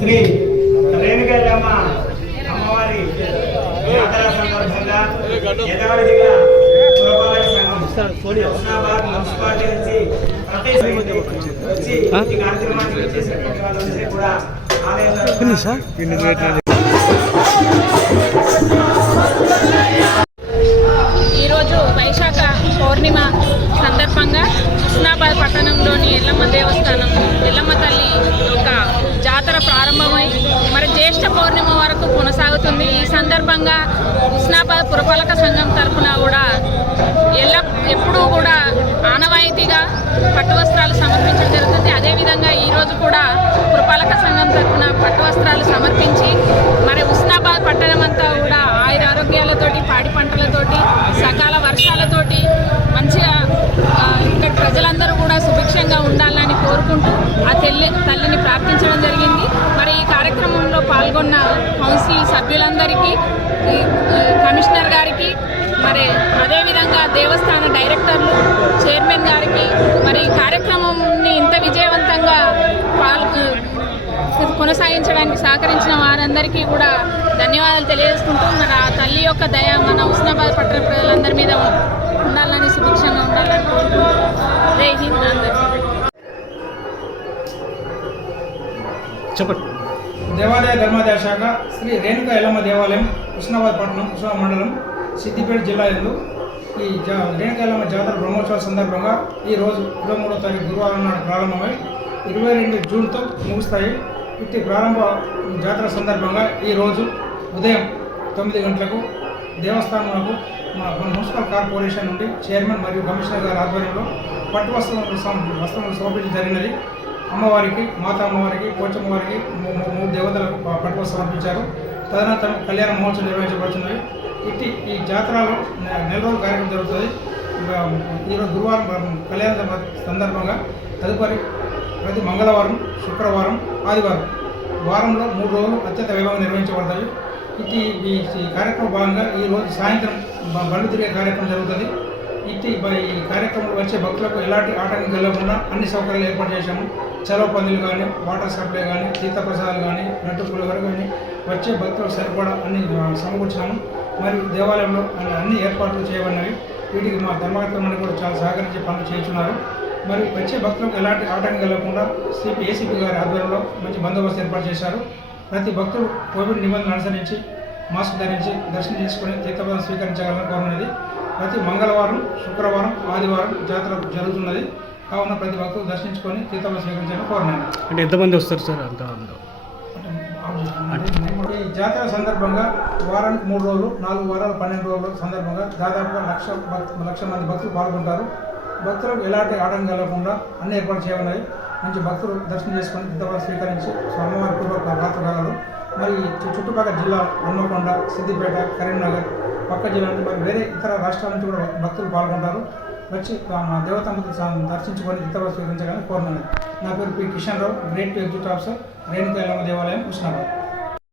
శ్రీ రేణుకయ్యమ్మ అమ్మవారి జాతర సందర్భంగా యథావిధిగా హుస్నాబాద్ మున్సిపాలిటీ నుంచి ప్రతి వచ్చి ఈ కార్యక్రమానికి వచ్చేసినటువంటి వాళ్ళందరికీ కూడా ఆలయంలో ఎల్లమ్మ దేవస్థానం. ఎల్లమ్మ తల్లి యొక్క జాతర ప్రారంభమై మరి జ్యేష్ఠ పౌర్ణిమ వరకు కొనసాగుతుంది. ఈ సందర్భంగా ఉస్నాబాద్ పురపాలక సంఘం తరఫున కూడా ఎల్ల ఎప్పుడూ కూడా ఆనవాయితీగా పట్టు వస్త్రాలు సమర్పించడం జరుగుతుంది. అదేవిధంగా ఈరోజు కూడా పురపాలక సంఘం తరఫున పట్టు వస్త్రాలు సమర్పించి మరి ఉస్నాబాద్ పట్టణం అంతా తల్లి తల్లిని ప్రార్థించడం జరిగింది. మరి ఈ కార్యక్రమంలో పాల్గొన్న కౌన్సిల్ సభ్యులందరికీ కమిషనర్ గారికి మరి అదేవిధంగా దేవస్థాన డైరెక్టర్లు చైర్మన్ గారికి మరి ఈ కార్యక్రమంని ఇంత విజయవంతంగా పాల్ కొనసాగించడానికి సహకరించిన వారందరికీ కూడా ధన్యవాదాలు తెలియజేసుకుంటూ మరి ఆ తల్లి యొక్క దయ మన ఉస్నాబాద్ పట్టణ ప్రజలందరి మీద ఉండాలని చెప్పండి. దేవాలయ ధర్మాదాయ శాఖ శ్రీ రేణుకా ఎల్లమ్మ దేవాలయం కృష్ణాబాద్ పట్టణం కృష్ణా మండలం సిద్దిపేట జిల్లా ఎందు ఈ జా రేణుకాయలమ్మ ఎల్లమ్మ జాతర బ్రహ్మోత్సవాల సందర్భంగా ఈ రోజు ఇరవై మూడో తారీఖు గురువారం నాడు ప్రారంభమై ఇరవై రెండు జూన్తో ముగుస్తాయి. ఇట్టి ప్రారంభ జాతర సందర్భంగా ఈ రోజు ఉదయం తొమ్మిది గంటలకు దేవస్థానంలో మా మన మున్సిపల్ కార్పొరేషన్ నుండి చైర్మన్ మరియు కమిషనర్ గారి ఆధ్వర్యంలో పట్టు వస్త్రములు సం- వస్త్రములు జరిగినది. అమ్మవారికి మాతా అమ్మవారికి పోచమ్మవారికి మూడు దేవతలకు పట్టుకు సమర్పించారు తదనంతరం కళ్యాణ మహోత్సవం నిర్వహించబడుతున్నది ఇట్టి ఈ జాతరలో నెల రోజుల కార్యక్రమం జరుగుతుంది. ఈరోజు గురువారం కళ్యాణ సందర్భంగా తదుపరి ప్రతి మంగళవారం శుక్రవారం ఆదివారం వారంలో మూడు రోజులు అత్యంత వైభవంగా నిర్వహించబడతాయి. ఇట్టి ఈ కార్యక్రమం భాగంగా ఈరోజు సాయంత్రం బ- బండ్లు తిరిగే కార్యక్రమం జరుగుతుంది. ఇట్టి ఈ కార్యక్రమంలో వచ్చే భక్తులకు ఎలాంటి ఆటంకం కలగకుండా అన్ని సౌకర్యాలు ఏర్పాటు చేశాము. చెరవ పందులు కానీ వాటర్ సప్లై కానీ తీర్థప్రసాదాలు కానీ నట్టు పులిహోర కానీ వచ్చే భక్తులకు సరిపడా అన్ని సమకూర్చాము మరియు దేవాలయంలో అన్ని- ఏర్పాట్లు చేయబడినవి. వీటికి మా ధర్మకర్తలు కూడా చాలా సహకరించి పనులు చేస్తున్నారు. మరి వచ్చే భక్తులకు ఎలాంటి ఆటంకం కలగకుండా సిపి ఏసీపీ గారి ఆధ్వర్యంలో మంచి బందోబస్తు ఏర్పాటు చేశారు. ప్రతి భక్తుడు కోవిడ్ నిబంధనలు అనుసరించి మాస్క్ ధరించి దర్శనం చేసుకుని తీర్థపదం స్వీకరించగలని కోరినది ప్రతి మంగళవారం శుక్రవారం ఆదివారం జాతర జరుగుతున్నది. కావున ప్రతి భక్తులు దర్శించుకొని తీర్థపదం స్వీకరించాలని కోరినాను అంటే ఎంతమంది వస్తారు సార్ అంత ఈ జాతర సందర్భంగా వారానికి మూడు రోజులు నాలుగు వారాలు పన్నెండు రోజుల సందర్భంగా దాదాపుగా లక్ష లక్ష మంది భక్తులు పాల్గొంటారు. భక్తులకు ఎలాంటి ఆటంకం కలగకుండా అన్ని ఏర్పాటు చేయబడినాయి మంచి భక్తులు దర్శనం చేసుకొని తీర్థవారు స్వీకరించి స్వామివారి కృప ప్రాప్తకాలరు మరి చుట్టుపక్కల జిల్లా హన్మకొండ సిద్దిపేట కరీంనగర్ పక్క జిల్లా నుంచి మరి వేరే ఇతర రాష్ట్రాల నుంచి కూడా భక్తులు పాల్గొంటారు. వచ్చి ఆ మా దేవతమ్మకు దర్శించుకొని తీర్థవారు స్వీకరించగానే కోరుతున్నాను. నా పేరు P. Kishan Rao grade executive officer Renukayellamma దేవాలయం కృష్ణాబాద్.